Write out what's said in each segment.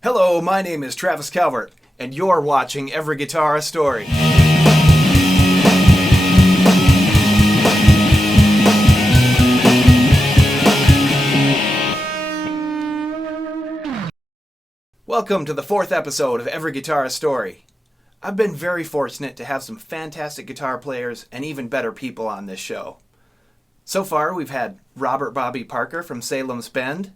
Hello, my name is Travis Calvert, and you're watching Every Guitar a Story. Welcome to the fourth episode of Every Guitar a Story. I've been very fortunate to have some fantastic guitar players and even better people on this show. So far, we've had Robert Bobby Parker from Salem's Bend,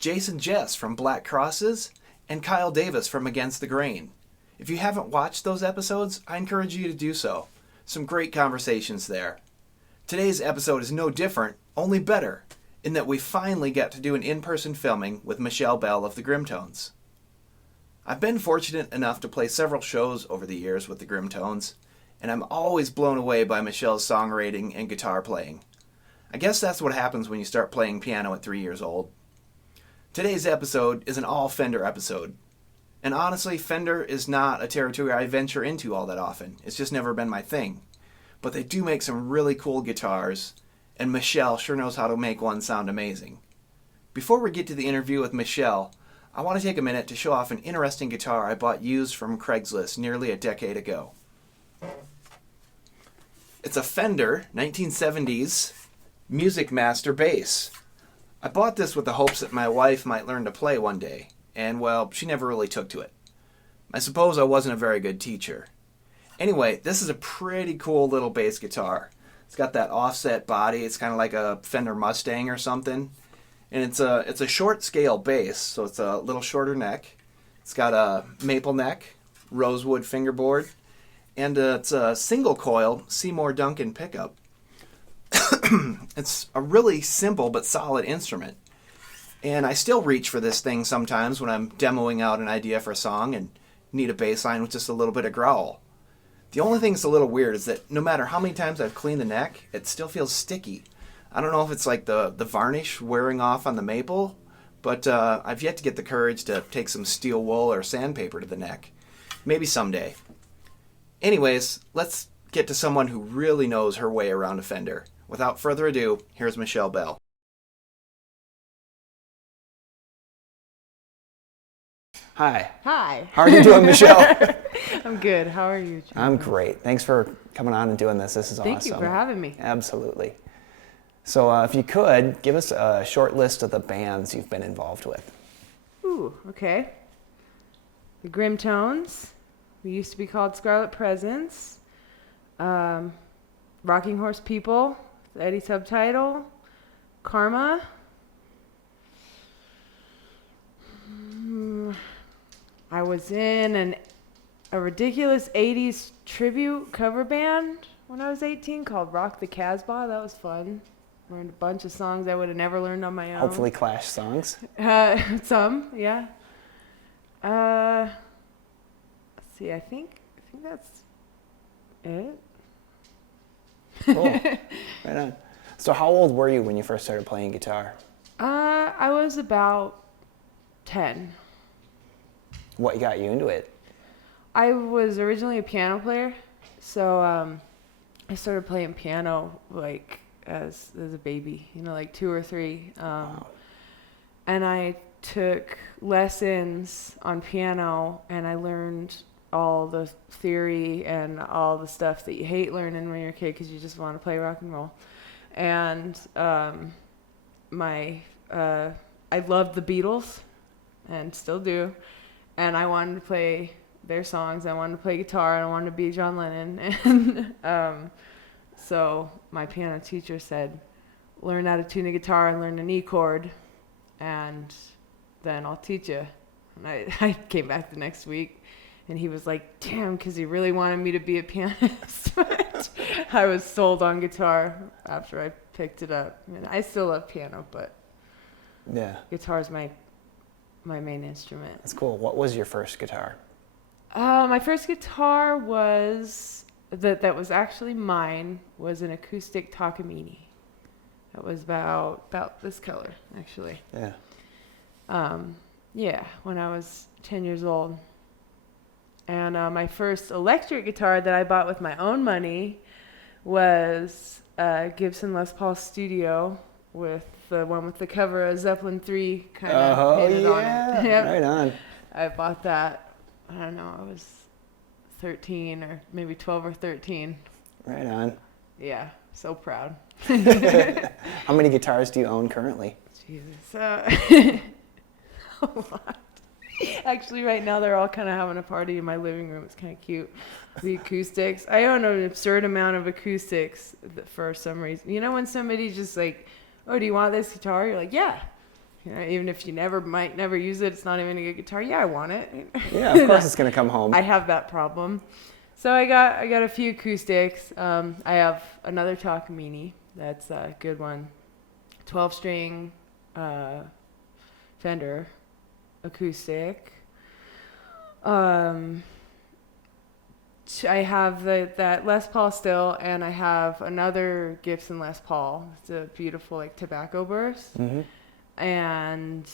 Jason Jess from Black Crosses, and Kyle Davis from Against the Grain. If you haven't watched those episodes, I encourage you to do so. Some great conversations there. Today's episode is no different, only better, in that we finally get to do an in-person filming with Belle of the Grimtones. I've been fortunate enough to play several shows over the years with the Grimtones, and I'm always blown away by Michelle's songwriting and guitar playing. I guess that's what happens when you start playing piano at 3 years old. Today's episode is an all Fender episode. And honestly, Fender is not a territory I venture into all that often. It's just never been my thing. But they do make some really cool guitars, and Michelle sure knows how to make one sound amazing. Before we get to the interview with Michelle, I want to take a minute to show off an interesting guitar I bought used from Craigslist nearly a decade ago. It's a Fender 1970s Music Master bass. I bought this with the hopes that my wife might learn to play one day, and well, she never really took to it. I suppose I wasn't a very good teacher. Anyway, this is a pretty cool little bass guitar. It's got that offset body, it's kind of like a Fender Mustang or something. And it's a short scale bass, so it's a little shorter neck. It's got a maple neck, rosewood fingerboard, and it's a single coil Seymour Duncan pickup. It's a really simple but solid instrument. And I still reach for this thing sometimes when I'm demoing out an idea for a song and need a bass line with just a little bit of growl. The only thing that's a little weird is that no matter how many times I've cleaned the neck, it still feels sticky. I don't know if it's like the varnish wearing off on the maple, but I've yet to get the courage to take some steel wool or sandpaper to the neck. Maybe someday. Anyways, let's get to someone who really knows her way around a Fender. Without further ado, here's Michelle Belle. Hi. Hi. How are you doing, Michelle? I'm good. How are you, John? I'm great. Thanks for coming on and doing this. This is awesome. Thank you for having me. Absolutely. So if you could, give us a short list of the bands you've been involved with. Ooh, okay. The Grimtones. We used to be called Scarlet Presence. Rocking Horse People. The Eddie Subtitle. Karma. I was in a ridiculous 80s tribute cover band when I was 18 called Rock the Casbah. That was fun. Learned a bunch of songs I would have never learned on my own. Hopefully Clash songs. Some, yeah. Let's see, I think that's it. Cool. Right on. So how old were you when you first started playing guitar? I was about 10. What got you into it? I was originally a piano player, so I started playing piano like as a baby, like 2 or 3. Wow. And I took lessons on piano, and I learned all the theory and all the stuff that you hate learning when you're a kid because you just want to play rock and roll. And I loved the Beatles, and still do. And I wanted to play their songs. I wanted to play guitar, and I wanted to be John Lennon. And so my piano teacher said, learn how to tune a guitar and learn an E chord, and then I'll teach you. And I came back the next week, and he was like, damn, because he really wanted me to be a pianist. But I was sold on guitar after I picked it up. And I still love piano, but Yeah. guitar's my main instrument. That's cool. What was your first guitar? My first guitar was that was actually mine, was an acoustic Takamine. It was about this color, actually. Yeah. Yeah, when I was 10 years old. And my first electric guitar that I bought with my own money was a Gibson Les Paul Studio with the one with the cover of Zeppelin 3 kind of painted on it. Yep. Right on. I bought that, I don't know, I was 13 or maybe 12 or 13. Right on. Yeah, so proud. How many guitars do you own currently? Jesus. A lot. Actually, right now they're all kind of having a party in my living room. It's kind of cute. The acoustics. I own an absurd amount of acoustics for some reason. You know when somebody's just like, oh, do you want this guitar? You're like, yeah. You know, even if you might never use it, it's not even a good guitar. Yeah, I want it. Yeah, of course it's going to come home. I have that problem. So I got a few acoustics. I have another Takamine. That's a good one. 12-string Fender acoustic. I have that Les Paul still, and I have another Gibson Les Paul. It's a beautiful like tobacco burst. Mm-hmm. And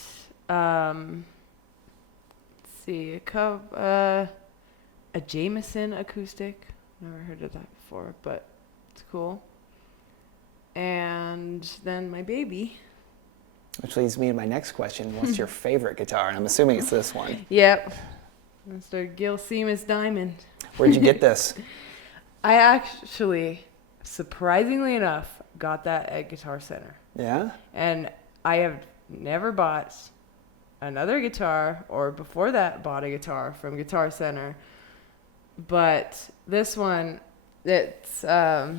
let's see, a Jameson acoustic. Never heard of that before, but it's cool. And then my baby. Which leads me to my next question. What's your favorite guitar? And I'm assuming it's this one. Yep. Mr. Gil Seamus Diamond. Where'd you get this? I actually, surprisingly enough, got that at Guitar Center. Yeah? And I have never bought another guitar, or before that bought a guitar from Guitar Center. But this one, it's, yeah,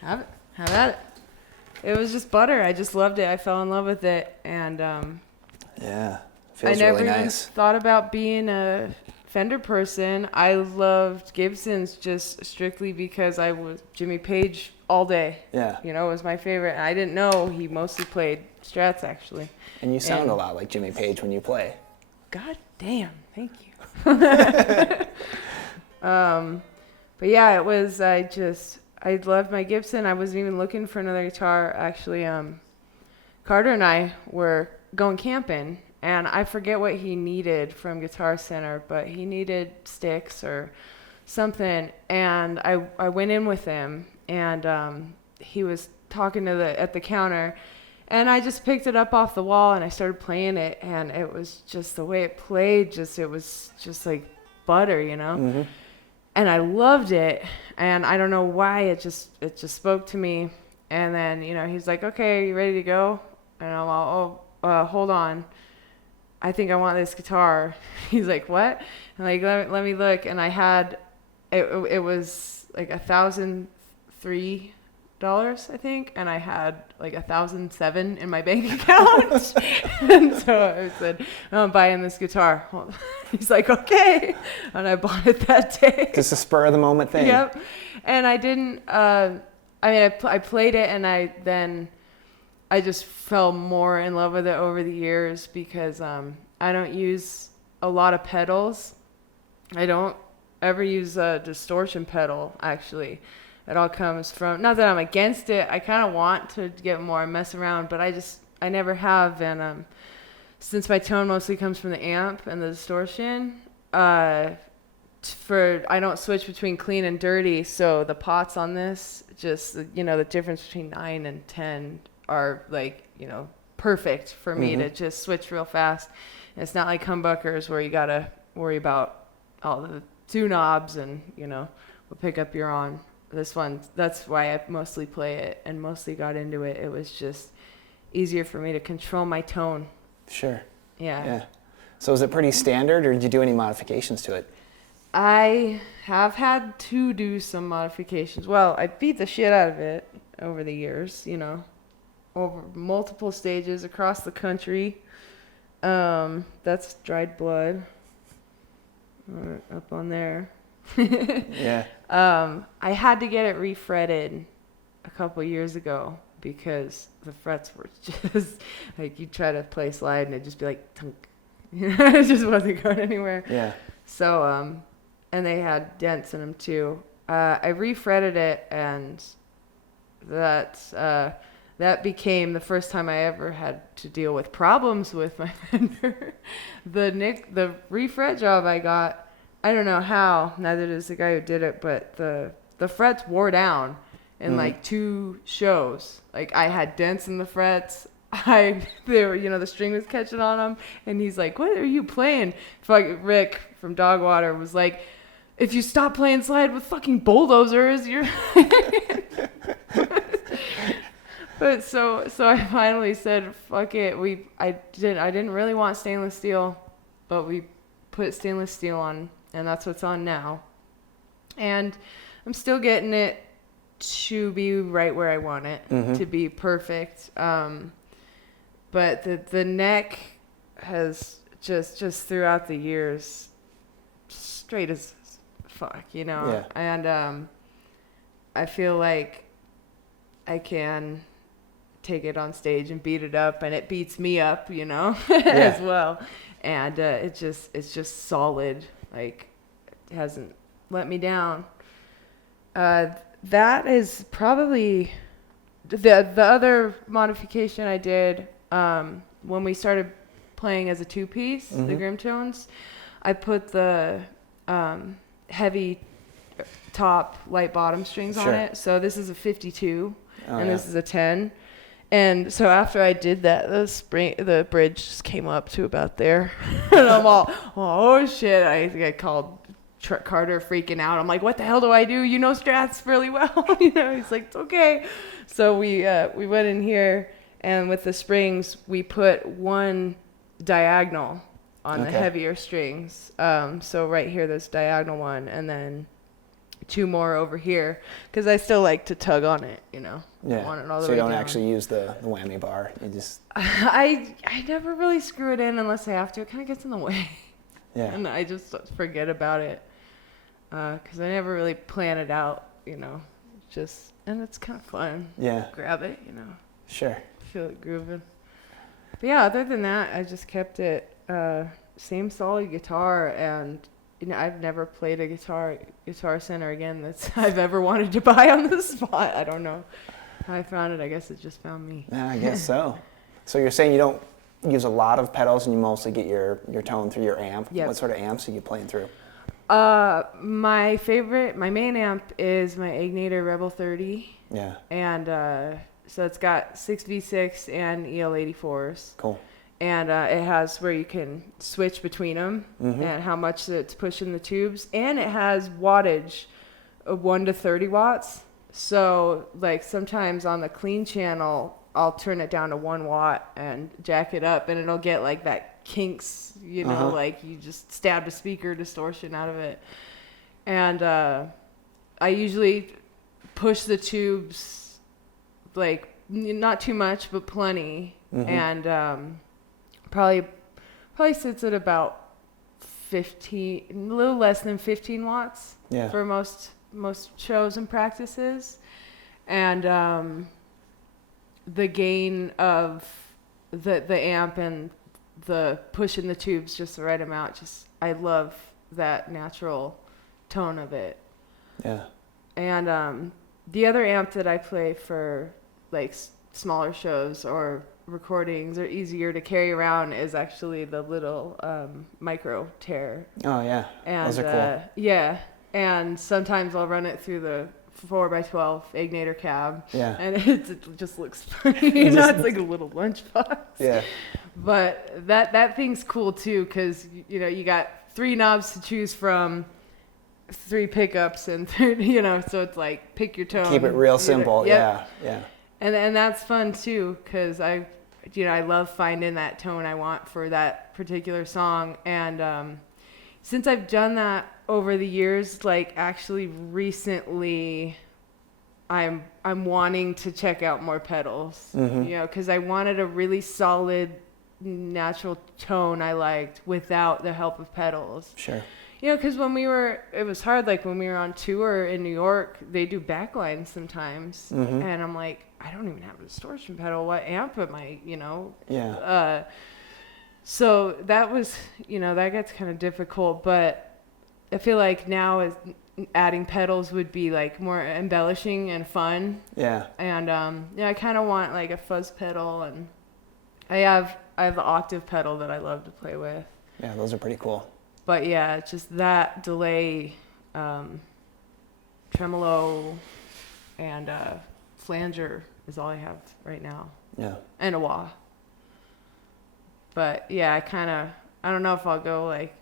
have it. Have at it. It was just butter. I just loved it. I fell in love with it. And yeah, I feels never really even nice. thought about being a Fender person. I loved Gibsons just strictly because I was Jimmy Page all day. Yeah. You know, it was my favorite. And I didn't know he mostly played Strats, actually. And you sound a lot like Jimmy Page when you play. God damn. Thank you. But yeah, it was, I loved my Gibson. I wasn't even looking for another guitar. Actually, Carter and I were going camping, and I forget what he needed from Guitar Center, but he needed sticks or something. And I went in with him, and he was talking at the counter, and I just picked it up off the wall and I started playing it, and it was just the way it played. It was just like butter, you know. Mm-hmm. And I loved it, and I don't know why it just spoke to me. And then, you know, he's like, "Okay, are you ready to go?" And I'm all, "Oh, hold on, I think I want this guitar." He's like, "What?" And like, let me look. And I had, it was like $1,003, I think, and I had like $1,007 in my bank account. And so I said, "I'm buying this guitar." He's like, "Okay," and I bought it that day. Just a spur of the moment thing. Yep. And I didn't. I played it, and I just fell more in love with it over the years because I don't use a lot of pedals. I don't ever use a distortion pedal, actually. It all comes from, not that I'm against it. I kind of want to get more and mess around, but I never have. And since my tone mostly comes from the amp and the distortion, I don't switch between clean and dirty. So the pots on this, just, you know, the difference between 9 and 10 are like, you know, perfect for me to just switch real fast. And it's not like humbuckers where you got to worry about all the two knobs and, you know, what pickup you're on. This one, that's why I mostly play it and mostly got into it. It was just easier for me to control my tone. Sure. Yeah. So is it pretty standard, or did you do any modifications to it? I have had to do some modifications. Well, I beat the shit out of it over the years, you know, over multiple stages across the country. That's Dried Blood. Up on there. Yeah. I had to get it refretted a couple years ago because the frets were just like, you try to play slide and it'd just be like tunk. It just wasn't going anywhere. Yeah. So and they had dents in them too. I refretted it, and that became the first time I ever had to deal with problems with my Fender. The refret job I got, I don't know how, neither does the guy who did it, but the frets wore down in like 2 shows. Like, I had dents in the frets. the string was catching on him, and he's like, "What are you playing?" Fuck, Rick from Dogwater was like, "If you stop playing slide with fucking bulldozers, you're." But so I finally said, "Fuck it." I didn't really want stainless steel, but we put stainless steel on, and that's what's on now. And I'm still getting it to be right where I want it, to be perfect. But the neck has just throughout the years straight as fuck, Yeah. And I feel like I can take it on stage and beat it up, and it beats me up, as well. And it's just solid. Like, it hasn't let me down. That is probably the other modification I did when we started playing as a two-piece, the Grimtones. I put the heavy top, light bottom strings on it. So this is a 52, this is a 10. And so after I did that, the bridge just came up to about there. And I'm all, oh shit! I called Carter freaking out. I'm like, what the hell do I do? You know Strats really well. He's like, it's okay. So we went in here, and with the springs, we put one diagonal on the heavier strings. So right here, this diagonal one, and then two more over here, because I still like to tug on it, Yeah. Want it all the so way you don't down. actually use the whammy bar. You just. I never really screw it in unless I have to. It kind of gets in the way. Yeah. And I just forget about it. Because I never really plan it out, and it's kind of fun. Yeah. Grab it, Sure. feel it grooving. But yeah, other than that, I just kept it same solid guitar, and I've never played a Guitar Center again that I've ever wanted to buy on the spot. I don't know how I found it. I guess it just found me. Yeah, I guess so. So you're saying you don't use a lot of pedals, and you mostly get your tone through your amp. Yep. What sort of amps are you playing through? My main amp is my Ignator Rebel 30. Yeah. And so it's got 6V6 and EL84s. Cool. And it has where you can switch between them and how much it's pushing the tubes. And it has wattage of 1 to 30 watts. So, like, sometimes on the clean channel, I'll turn it down to 1 watt and jack it up, and it'll get, like, that kinks, like you just stabbed a speaker distortion out of it. And I usually push the tubes, like, not too much, but plenty. And probably sits at about 15, a little less than 15 watts for most shows and practices. And the gain of the amp and the pushing the tubes just the right amount, I love that natural tone of it. Yeah. And the other amp that I play for like smaller shows or recordings or easier to carry around is actually the little micro tear. Oh yeah. And those are cool. yeah, and sometimes I'll run it through the 4x12 Ignator cab. Yeah. And it just looks pretty. It's like a little lunchbox. Yeah. But that thing's cool too, because you got 3 knobs to choose from, 3 pickups, and so it's like pick your tone. Keep it real simple. Yep. Yeah. And that's fun too, because I love finding that tone I want for that particular song. And since I've done that over the years, like actually recently, I'm wanting to check out more pedals. Because I wanted a really solid, natural tone I liked without the help of pedals. Sure. Because it was hard, like when we were on tour in New York, they do backlines sometimes. And I'm like, I don't even have a distortion pedal. What amp am I, Yeah. So that was, that gets kind of difficult. But I feel like now adding pedals would be like more embellishing and fun. Yeah. And I kind of want like a fuzz pedal, and I have the octave pedal that I love to play with. Yeah, those are pretty cool. But yeah, it's just that delay, tremolo, and flanger is all I have right now. Yeah. And a wah. But yeah, I don't know if I'll go like,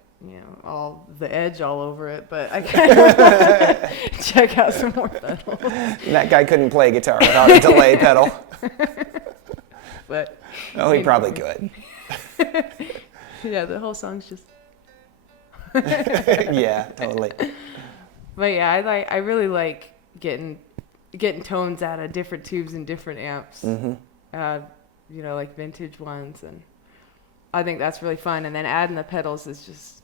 all the edge all over it, but I kind of check out some more pedals. And that guy couldn't play guitar without a delay pedal. But Oh, he probably could. yeah, the whole song's just. Yeah, totally. But yeah, I really like getting tones out of different tubes and different amps. Like vintage ones, and I think that's really fun. And then adding the pedals is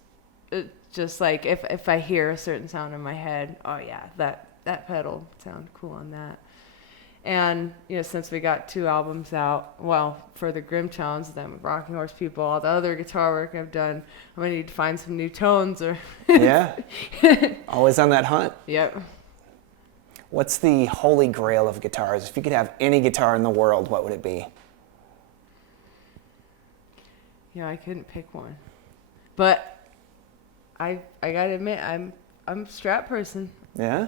just like if I hear a certain sound in my head, oh yeah, that pedal sound cool on that. And since we got 2 albums out, well, for the Grimtones, then with Rocking Horse People, all the other guitar work I've done, I'm gonna need to find some new tones or. Yeah. Always on that hunt. Yep. What's the holy grail of guitars? If you could have any guitar in the world, what would it be? I couldn't pick one, but I gotta admit I'm a Strat person. Yeah.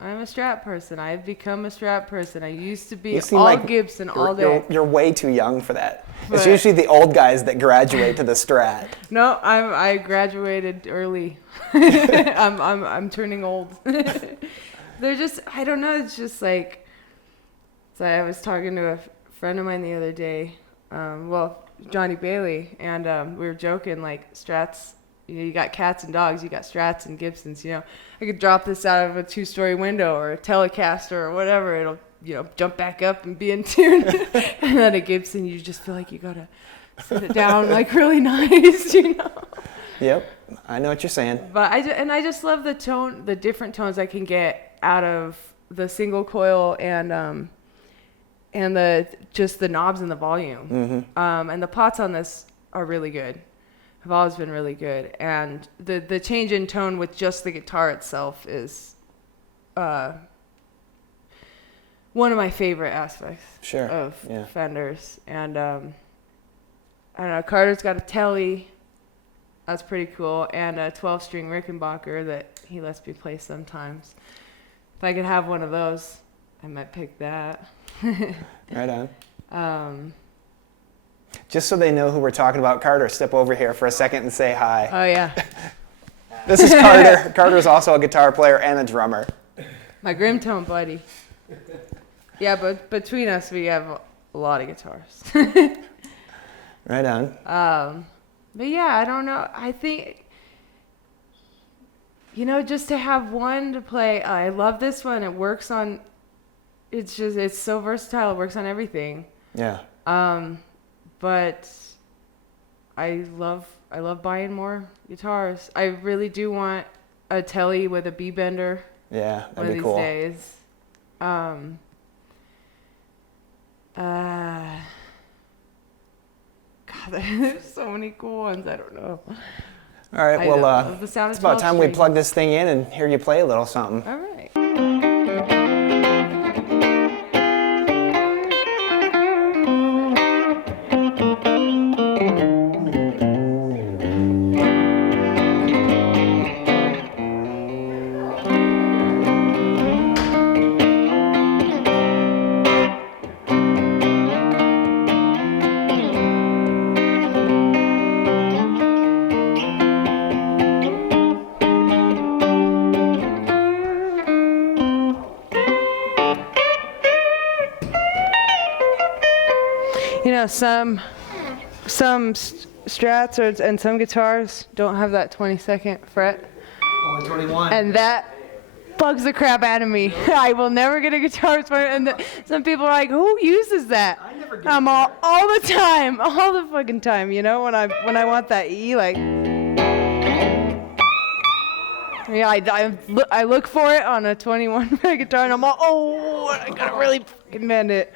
I'm a Strat person. I've become a Strat person. I used to be seem all like Gibson all day. You're way too young for that. But it's usually the old guys that graduate to the Strat. No, I graduated early. I'm turning old. They're just, I don't know. It's just like, so I was talking to a friend of mine the other day. Johnny Bailey, and we were joking like Strats. You got cats and dogs, you got Strats and Gibsons. I could drop this out of a 2-story window or a Telecaster or whatever. It'll jump back up and be in tune. And then a Gibson, you just feel like you gotta sit it down like really nice. Yep, I know what you're saying. But I just love the different tones I can get out of the single coil and the knobs and the volume. And the pots on this are really good. Have always been really good. And the change in tone with just the guitar itself is one of my favorite aspects of Fenders. And I don't know, Carter's got a Telly. That's pretty cool. And a 12-string Rickenbacker that he lets me play sometimes. If I could have one of those, I might pick that. Right on. Just so they know who we're talking about, Carter, step over here for a second and say hi. Oh, yeah. This is Carter. Carter's also a guitar player and a drummer. My Grimtone buddy. Yeah, but between us, we have a lot of guitars. Right on. But yeah, I don't know. I think, just to have one to play, I love this one. It works on, it's so versatile. It works on everything. Yeah. But I love buying more guitars. I really do want a Telly with a B bender. Yeah, that'd one be of these cool. days. God, there's so many cool ones. I don't know. All right, well, it's about time we plug this thing in and hear you play a little something. All right. Some Strats and some guitars don't have that 22nd fret. Only 21. And that bugs the crap out of me. I will never get a guitar with 20. And some people are like, who uses that? I never get all the time, all the fucking time. When I want that E, like. Yeah, I look for it on a 21 fret guitar, and I'm all, oh, I gotta really fucking bend it.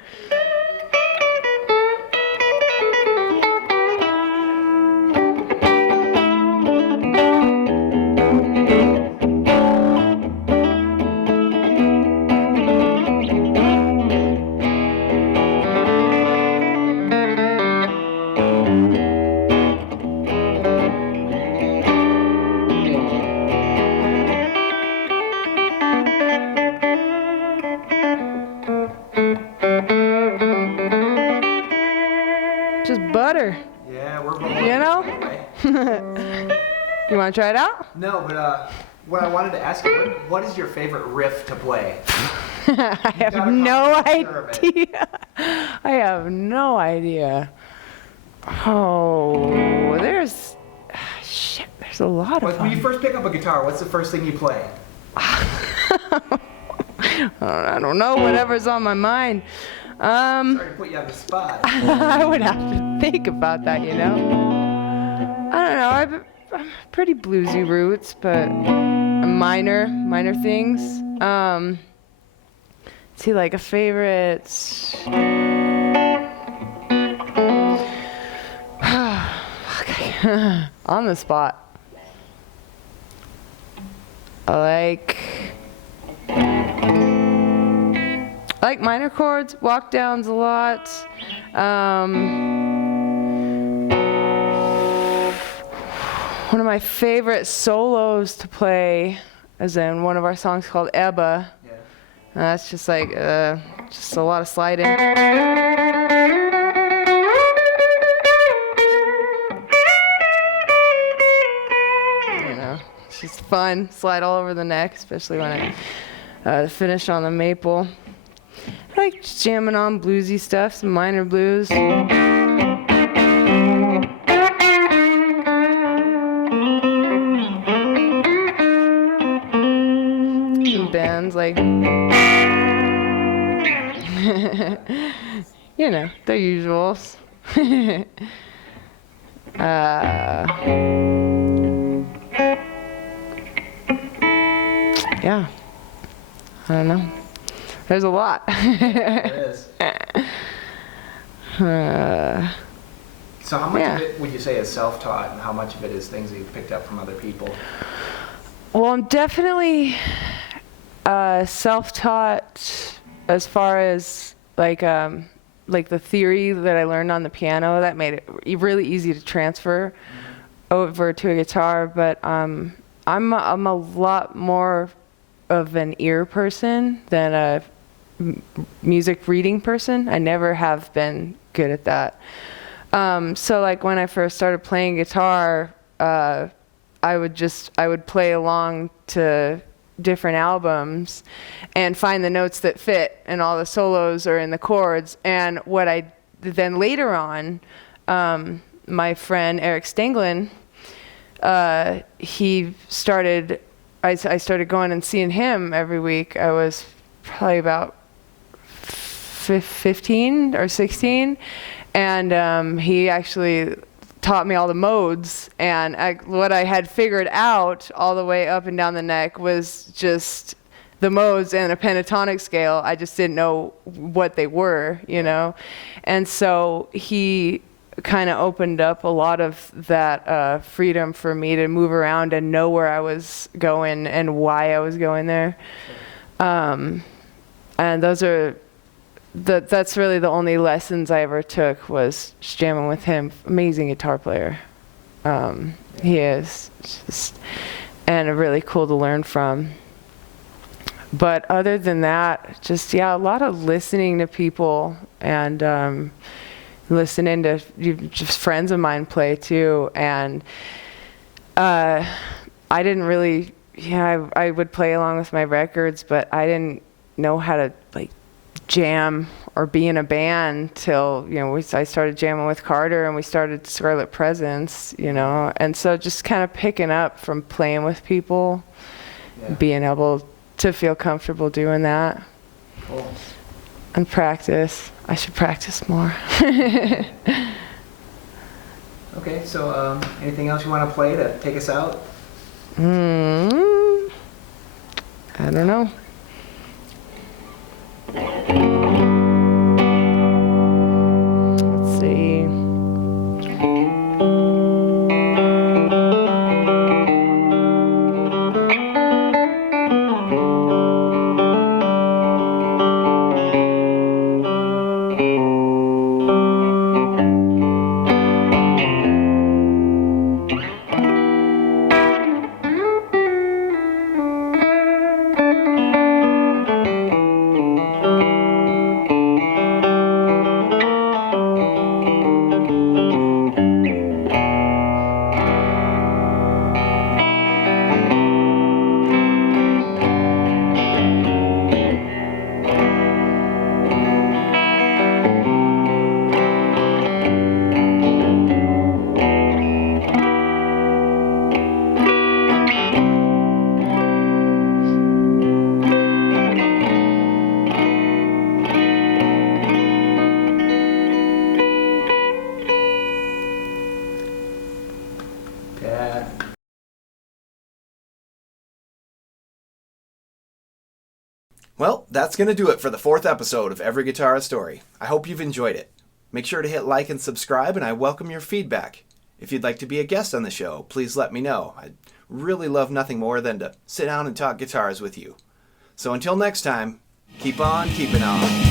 know? Anyway. You want to try it out? No, but what I wanted to ask you, what is your favorite riff to play? I have no idea. I have no idea. Oh, there's a lot of them. When you first pick up a guitar, what's the first thing you play? I don't know, whatever's on my mind. Sorry to put you on the spot. I would have to think about that, you know. I don't know. I'm pretty bluesy roots, but minor things. See, like a favorite. Okay. On the spot. I like minor chords, walk downs a lot. One of my favorite solos to play is in one of our songs called Ebba. Yeah. That's just like just a lot of sliding. You know, it's just fun. Slide all over the neck, especially when I finish on the maple. I like jamming on bluesy stuff, some minor blues. Some bands like, you know, the usuals. Yeah, I don't know. There's a lot. There is. So how much of it would you say is self-taught, and how much of it is things that you've picked up from other people? Well, I'm definitely self-taught as far as like the theory that I learned on the piano. That made it really easy to transfer over to a guitar. But I'm a lot more of an ear person than a music reading person. I never have been good at that. So like when I first started playing guitar, I would play along to different albums and find the notes that fit, and all the solos are in the chords. And what I then later on, my friend Eric Stenglin, I started going and seeing him every week. I was probably about 15 or 16, and he actually taught me all the modes. And what I had figured out all the way up and down the neck was just the modes and a pentatonic scale. I just didn't know what they were, you know. And so he kind of opened up a lot of that freedom for me to move around and know where I was going and why I was going there. And that's really the only lessons I ever took, was jamming with him. Amazing guitar player. He is just, and really cool to learn from. But other than that, just, a lot of listening to people, and listening to just friends of mine play too. And I didn't really, I would play along with my records, but I didn't know how to like jam or be in a band till, I started jamming with Carter, and we started Scarlet Presence, and so just kind of picking up from playing with people, being able to feel comfortable doing that. Cool. And practice. I should practice more. Okay, so anything else you want to play to take us out? I don't know. Let's see. Yeah. Well, that's going to do it for the 4th episode of Every Guitar a Story. I hope you've enjoyed it. Make sure to hit like and subscribe, and I welcome your feedback. If you'd like to be a guest on the show, please let me know. I'd really love nothing more than to sit down and talk guitars with you. So until next time, keep on keeping on.